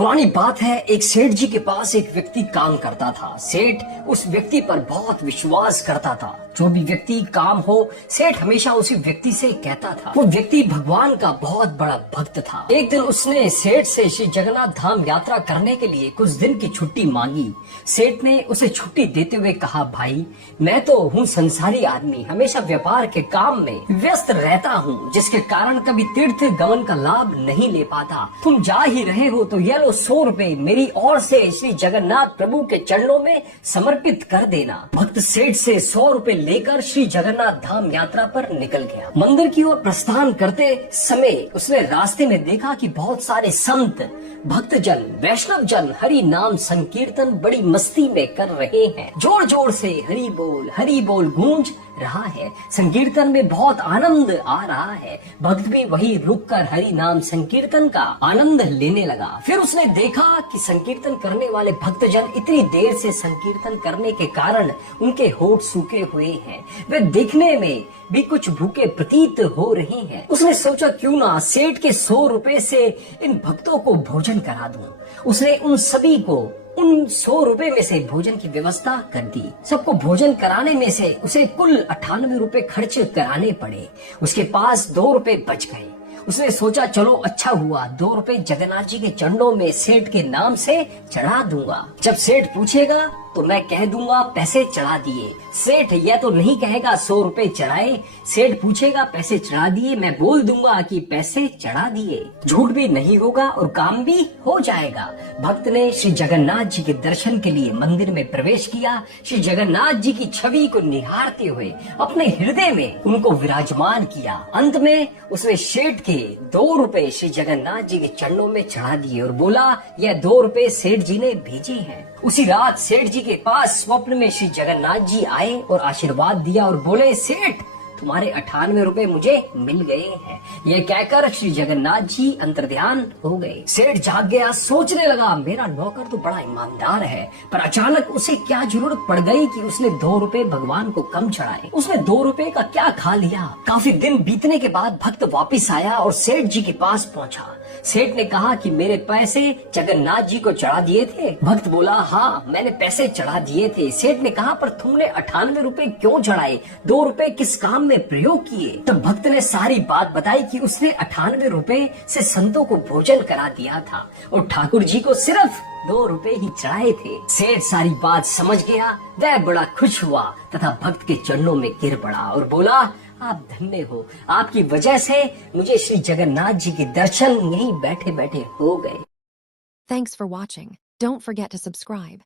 पुरानी बात है, एक सेठ जी के पास एक व्यक्ति काम करता था। सेठ उस व्यक्ति पर बहुत विश्वास करता था। जो भी व्यक्ति काम हो, सेठ हमेशा उसी व्यक्ति से कहता था। वो व्यक्ति भगवान का बहुत बड़ा भक्त था। एक दिन उसने सेठ से श्री जगन्नाथ धाम यात्रा करने के लिए कुछ दिन की छुट्टी मांगी। सेठ ने उसे छुट्टी देते हुए कहा, भाई मैं तो हूँ संसारी आदमी, हमेशा व्यापार के काम में व्यस्त रहता हूँ, जिसके कारण कभी तीर्थ गमन का लाभ नहीं ले पाता। तुम जा ही रहे हो तो ये लो 100 रुपए मेरी ओर से श्री जगन्नाथ प्रभु के चरणों में समर्पित कर देना। भक्त सेठ से 100 रुपए लेकर श्री जगन्नाथ धाम यात्रा पर निकल गया। मंदिर की ओर प्रस्थान करते समय उसने रास्ते में देखा कि बहुत सारे संत, भक्तजन, वैष्णव जन हरि नाम संकीर्तन बड़ी मस्ती में कर रहे हैं। जोर जोर से हरि बोल गूंज रहा है। संकीर्तन में बहुत आनंद आ रहा है। भक्त भी वही रुककर हरि नाम संकीर्तन का आनंद लेने लगा। फिर उसने देखा कि संकीर्तन करने वाले भक्तजन इतनी देर से संकीर्तन करने के कारण उनके होठ सूखे हुए हैं। वे देखने में भी कुछ भूखे प्रतीत हो रहे हैं। उसने सोचा क्यों ना सेठ के 100 रुपए से इन भक्तों को भोजन करा दूं। उसने उन सभी को उन 100 रुपए में से भोजन की व्यवस्था कर दी। सबको भोजन कराने में से उसे कुल 98 रुपए खर्च कराने पड़े। उसके पास 2 रुपए बच गए। उसने सोचा चलो अच्छा हुआ, 2 रुपए जगन्नाथ जी के चरणों में सेठ के नाम से चढ़ा दूंगा। जब सेठ पूछेगा तो मैं कह दूंगा पैसे चढ़ा दिए। सेठ यह तो नहीं कहेगा 100 रुपए चढ़ाए। सेठ पूछेगा पैसे चढ़ा दिए, मैं बोल दूंगा कि पैसे चढ़ा दिए। झूठ भी नहीं होगा और काम भी हो जाएगा। भक्त ने श्री जगन्नाथ जी के दर्शन के लिए मंदिर में प्रवेश किया। श्री जगन्नाथ जी की छवि को निहारते हुए अपने हृदय में उनको विराजमान किया। अंत में उसने सेठ के 2 रुपए श्री जगन्नाथ जी के चरणों में चढ़ा दिए और बोला, यह 2 रुपए सेठ जी ने भेजे हैं। उसी रात सेठ जी के पास स्वप्न में श्री जगन्नाथ जी आए और आशीर्वाद दिया और बोले, सेठ तुम्हारे 98 रुपए मुझे मिल गए हैं। यह कहकर श्री जगन्नाथ जी अंतर्ध्यान हो गए। सेठ जाग गया, सोचने लगा मेरा नौकर तो बड़ा ईमानदार है, पर अचानक उसे क्या जरूरत पड़ गई कि उसने 2 रुपए भगवान को कम चढ़ाए। उसने 2 रुपए का क्या खा लिया। काफी दिन बीतने के बाद भक्त वापिस आया और सेठ जी के पास पहुंचा। सेठ ने कहा कि मेरे पैसे जगन्नाथ जी को चढ़ा दिए थे। भक्त बोला, हाँ मैंने पैसे चढ़ा दिए थे। सेठ ने कहा, पर तुमने 98 रुपए क्यों चढ़ाए, 2 रुपए किस काम में प्रयोग किए। तब भक्त ने सारी बात बताई कि उसने 98 रुपए से संतों को भोजन करा दिया था और ठाकुर जी को सिर्फ 2 रुपए ही चढ़ाए थे। सेठ सारी बात समझ गया। वह बड़ा खुश हुआ तथा भक्त के चरणों में गिर पड़ा और बोला, आप धन्य हो, आपकी वजह से मुझे श्री जगन्नाथ जी के दर्शन यहीं बैठे बैठे हो गए। Thanks for watching. Don't forget to subscribe.